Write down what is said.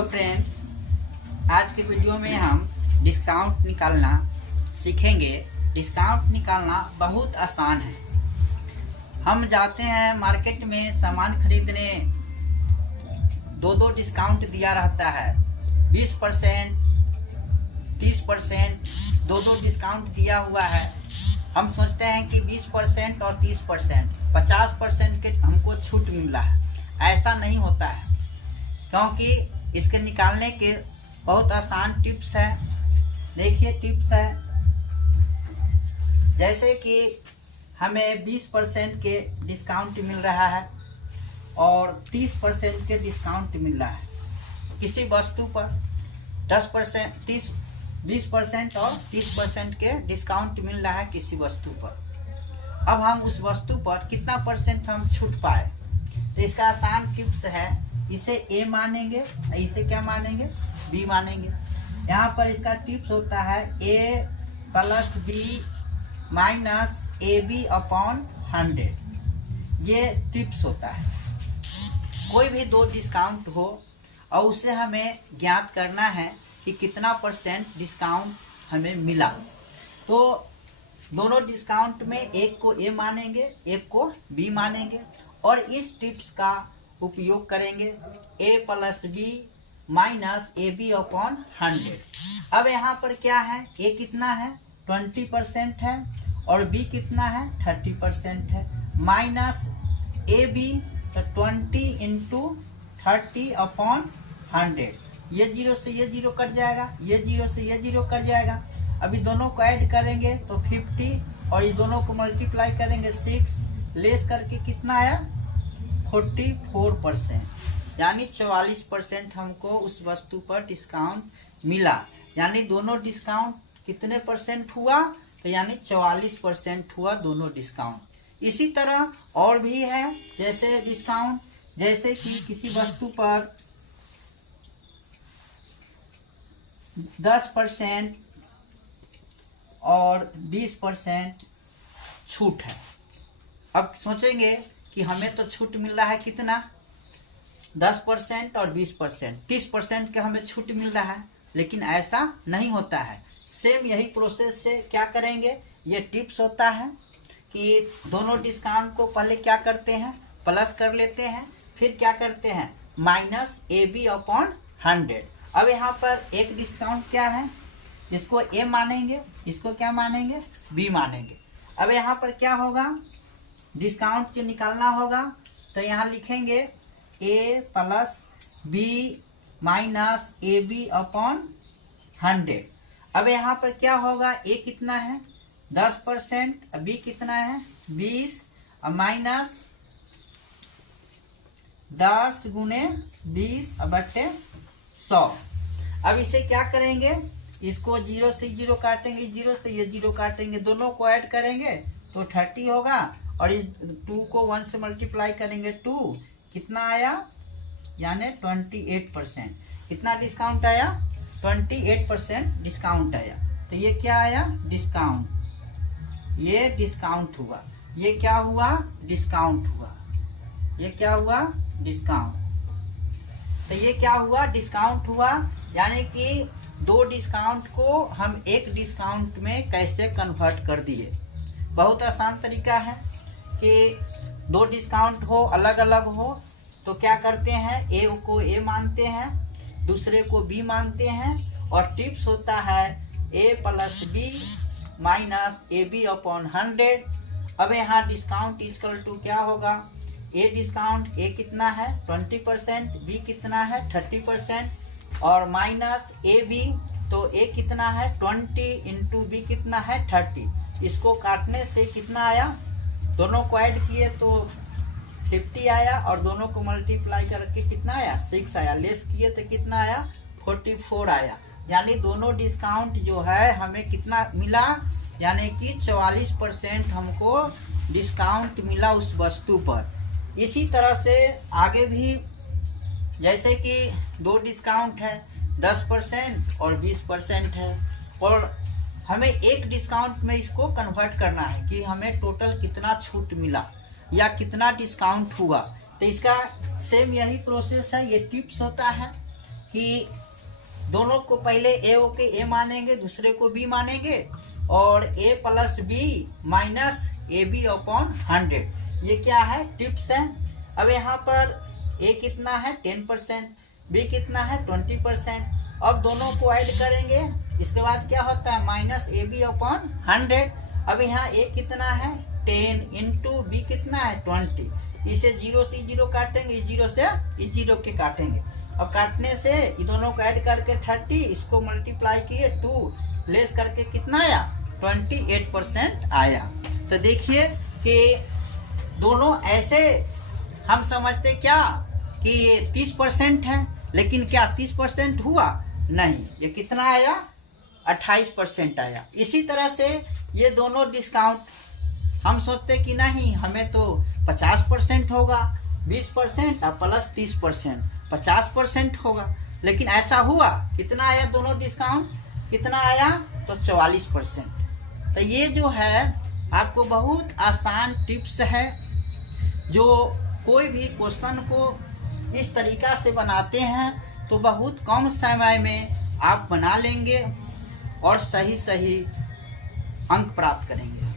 Hello friend, आज के video में हम डिस्काउंट निकालना सीखेंगे। डिस्काउंट निकालना बहुत आसान है। हम जाते हैं मार्केट में सामान खरीदने, दो डिस्काउंट दिया रहता है, 20%, 30%, दो डिस्काउंट दिया हुआ है। हम सोचते हैं कि 20% और 30%, 50% के हमको छूट मिला है। ऐसा नहीं होता है, क्योंकि इसके निकालने के बहुत आसान टिप्स है। देखिए टिप्स है, जैसे कि हमें 20% के डिस्काउंट मिल रहा है और 30% के डिस्काउंट मिल रहा है किसी वस्तु पर। 10%, 20% और 30% के डिस्काउंट मिल रहा है किसी वस्तु पर। अब हम उस वस्तु पर कितना परसेंट हम छूट पाए, तो इसका आसान टिप्स है। इसे ए मानेंगे, इसे क्या मानेंगे, बी मानेंगे। यहाँ पर इसका टिप्स होता है A plus B minus A B upon 100। ये टिप्स होता है। कोई भी दो डिस्काउंट हो और उसे हमें ज्ञात करना है कि कितना परसेंट डिस्काउंट हमें मिला। तो दोनों डिस्काउंट में एक को ए मानेंगे, एक को बी मानेंगे और इस टिप्स का उपयोग करेंगे। A plus B minus A B upon 100। अब यहाँ पर क्या है, ए कितना है, 20% है और बी कितना है, 30% है। माइनस ए बी तो 20 इंटू 30 अपॉन 100। ये जीरो से ये जीरो कट जाएगा, ये जीरो से ये जीरो कट जाएगा। अभी दोनों को ऐड करेंगे तो 50 और ये दोनों को मल्टीप्लाई करेंगे 6, लेस करके कितना आया, 44%, यानी 44% हमको उस वस्तु पर डिस्काउंट मिला। यानी दोनों डिस्काउंट कितने परसेंट हुआ, तो यानी 44% हुआ दोनों डिस्काउंट। इसी तरह और भी है, जैसे डिस्काउंट, जैसे कि किसी वस्तु पर 10% और 20% छूट है। अब सोचेंगे कि हमें तो छूट मिल रहा है कितना, 10% और 20%, 30% का हमें छूट मिल रहा है, लेकिन ऐसा नहीं होता है। सेम यही प्रोसेस से क्या करेंगे, ये टिप्स होता है कि दोनों डिस्काउंट को पहले क्या करते हैं, प्लस कर लेते हैं, फिर क्या करते हैं, माइनस ए बी अपॉन 100। अब यहाँ पर एक डिस्काउंट क्या है, इसको ए मानेंगे, इसको क्या मानेंगे, बी मानेंगे। अब यहाँ पर क्या होगा, डिस्काउंट जो निकालना होगा, तो यहाँ लिखेंगे A plus B minus A B upon 100। अब यहाँ पर क्या होगा, ए कितना है, 10%, बी कितना है, 20, माइनस 10 गुने 20 बटे 100। अब इसे क्या करेंगे, इसको 0 से 0 काटेंगे, 0 से ये 0 काटेंगे, दोनों को ऐड करेंगे तो 30 होगा और इस 2 को 1 से मल्टीप्लाई करेंगे 2, कितना आया, यानी 28%। कितना डिस्काउंट आया, 28% डिस्काउंट आया। तो ये क्या आया, डिस्काउंट, ये डिस्काउंट हुआ। ये क्या हुआ, डिस्काउंट हुआ। ये क्या हुआ, डिस्काउंट। तो ये क्या हुआ, डिस्काउंट हुआ। यानी कि दो डिस्काउंट को हम एक डिस्काउंट में कैसे कन्वर्ट कर दिए। बहुत आसान तरीका है कि दो डिस्काउंट हो, अलग अलग हो, तो क्या करते हैं, ए को ए मानते हैं, दूसरे को बी मानते हैं और टिप्स होता है A plus B minus A B upon 100। अब यहाँ डिस्काउंट इक्वल टू क्या होगा, ए डिस्काउंट, ए कितना है 20%, बी कितना है 30% और माइनस ए बी, तो ए कितना है 20 इंटू बी कितना है 30। इसको काटने से कितना आया, दोनों को ऐड किए तो 50 आया और दोनों को मल्टीप्लाई करके कितना आया, 6 आया। लेस किए तो कितना आया, 44 आया। यानी दोनों डिस्काउंट जो है हमें कितना मिला, यानी कि 44% हमको डिस्काउंट मिला उस वस्तु पर। इसी तरह से आगे भी, जैसे कि दो डिस्काउंट है, 10% और 20% है और हमें एक डिस्काउंट में इसको कन्वर्ट करना है कि हमें टोटल कितना छूट मिला या कितना डिस्काउंट हुआ। तो इसका सेम यही प्रोसेस है, ये टिप्स होता है। कि दोनों को पहले ए ओके ए मानेंगे, दूसरे को बी मानेंगे, और a plus B minus A B upon 100। ये क्या है, टिप्स है। अब यहाँ पर a कितना है 10%, b कितना है 20%। अब दोनों को ऐड करेंगे, इसके बाद क्या होता है माइनस ए बी अपॉन 100। अब यहाँ a कितना है 10 इंटू बी कितना है 20। इसे 0 से 0 काटेंगे, इस 0 से इस 0 के काटेंगे। अब काटने से ये दोनों को ऐड करके 30, इसको मल्टीप्लाई किए 2 लेस करके कितना आया 28% आया। तो देखिए कि दोनों ऐसे हम समझते क्या कि 30% है, लेकिन क्या 30% हुआ नहीं, ये कितना आया 28% आया। इसी तरह से ये दोनों डिस्काउंट हम सोचते कि नहीं हमें तो 50% होगा, 20% और प्लस 30% 50% होगा, लेकिन ऐसा हुआ कितना आया दोनों डिस्काउंट कितना आया तो 44%। तो ये जो है आपको बहुत आसान टिप्स है, जो कोई भी क्वेश्चन को इस तरीका से बनाते हैं तो बहुत कम समय में आप बना लेंगे और सही अंक प्राप्त करेंगे।